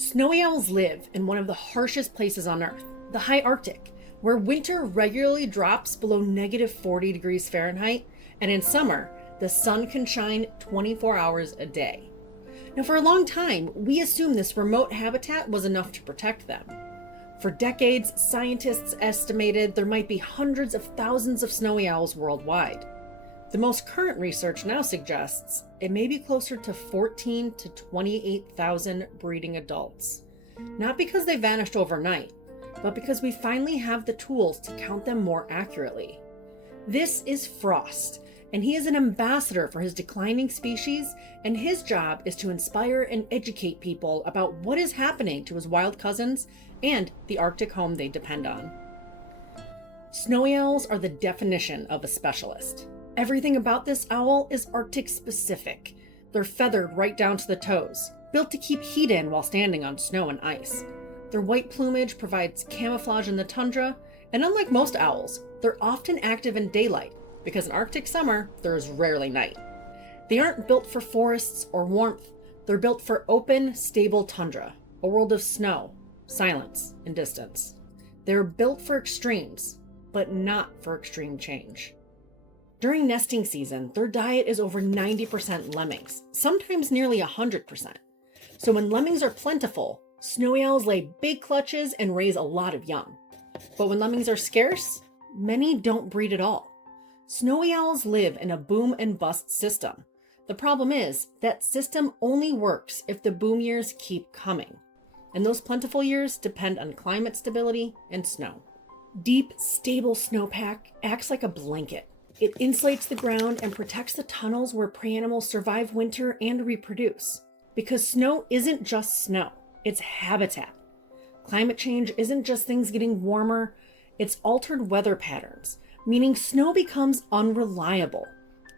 Snowy owls live in one of the harshest places on Earth, the high Arctic, where winter regularly drops below negative 40 degrees Fahrenheit, and in summer, the sun can shine 24 hours a day. Now, for a long time, we assumed this remote habitat was enough to protect them. For decades, scientists estimated there might be hundreds of thousands of snowy owls worldwide. The most current research now suggests it may be closer to 14 to 28,000 breeding adults. Not because they vanished overnight, but because we finally have the tools to count them more accurately. This is Frost, and he is an ambassador for his declining species, and his job is to inspire and educate people about what is happening to his wild cousins and the Arctic home they depend on. Snowy owls are the definition of a specialist. Everything about this owl is Arctic specific. They're feathered right down to the toes, built to keep heat in while standing on snow and ice. Their white plumage provides camouflage in the tundra, and unlike most owls, they're often active in daylight, because in Arctic summer, there is rarely night. They aren't built for forests or warmth. They're built for open, stable tundra, a world of snow, silence, and distance. They're built for extremes, but not for extreme change. During nesting season, their diet is over 90% lemmings, sometimes nearly 100%. So when lemmings are plentiful, snowy owls lay big clutches and raise a lot of young. But when lemmings are scarce, many don't breed at all. Snowy owls live in a boom and bust system. The problem is that system only works if the boom years keep coming. And those plentiful years depend on climate stability and snow. Deep, stable snowpack acts like a blanket. It insulates the ground and protects the tunnels where prey animals survive winter and reproduce. Because snow isn't just snow, it's habitat. Climate change isn't just things getting warmer, it's altered weather patterns, meaning snow becomes unreliable.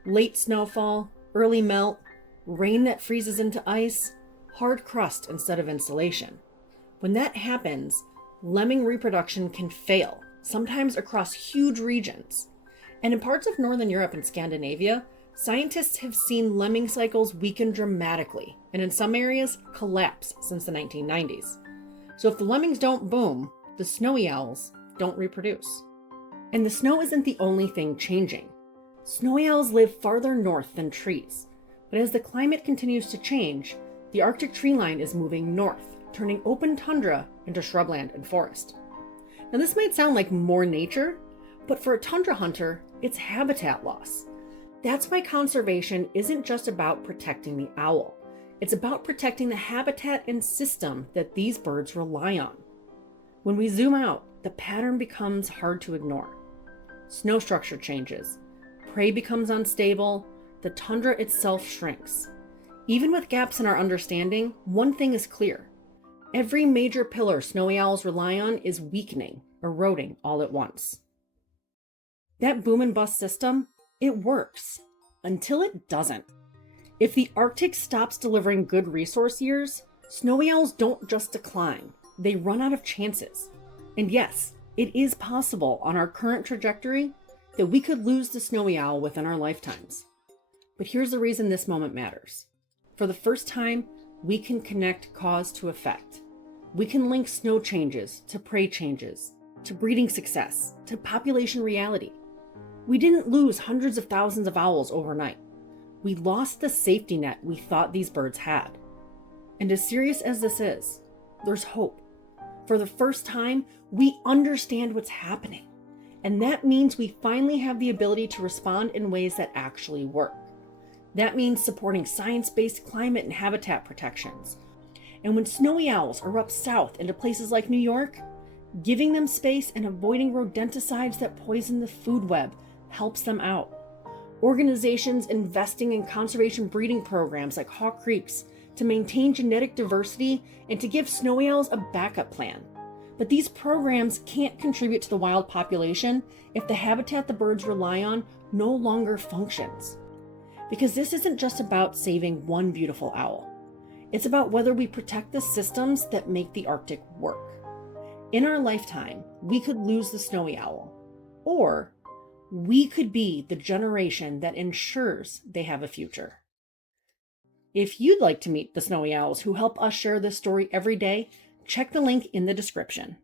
Late snowfall, early melt, rain that freezes into ice, hard crust instead of insulation. When that happens, lemming reproduction can fail, sometimes across huge regions. And in parts of Northern Europe and Scandinavia, scientists have seen lemming cycles weaken dramatically, and in some areas, collapse since the 1990s. So if the lemmings don't boom, the snowy owls don't reproduce. And the snow isn't the only thing changing. Snowy owls live farther north than trees, but as the climate continues to change, the Arctic tree line is moving north, turning open tundra into shrubland and forest. Now this might sound like more nature, but for a tundra hunter, it's habitat loss. That's why conservation isn't just about protecting the owl. It's about protecting the habitat and system that these birds rely on. When we zoom out, the pattern becomes hard to ignore. Snow structure changes, prey becomes unstable, the tundra itself shrinks. Even with gaps in our understanding, one thing is clear. Every major pillar snowy owls rely on is weakening, eroding all at once. That boom and bust system, it works, until it doesn't. If the Arctic stops delivering good resource years, snowy owls don't just decline, they run out of chances. And yes, it is possible on our current trajectory that we could lose the snowy owl within our lifetimes. But here's the reason this moment matters. For the first time, we can connect cause to effect. We can link snow changes to prey changes, to breeding success, to population reality. We didn't lose hundreds of thousands of owls overnight. We lost the safety net we thought these birds had. And as serious as this is, there's hope. For the first time, we understand what's happening. And that means we finally have the ability to respond in ways that actually work. That means supporting science-based climate and habitat protections. And when snowy owls erupt south into places like New York, giving them space and avoiding rodenticides that poison the food web helps them out. Organizations investing in conservation breeding programs like Hawk Creeks to maintain genetic diversity and to give snowy owls a backup plan. But these programs can't contribute to the wild population if the habitat the birds rely on no longer functions. Because this isn't just about saving one beautiful owl. It's about whether we protect the systems that make the Arctic work. In our lifetime, we could lose the snowy owl, or we could be the generation that ensures they have a future. If you'd like to meet the snowy owls who help us share this story every day, check the link in the description.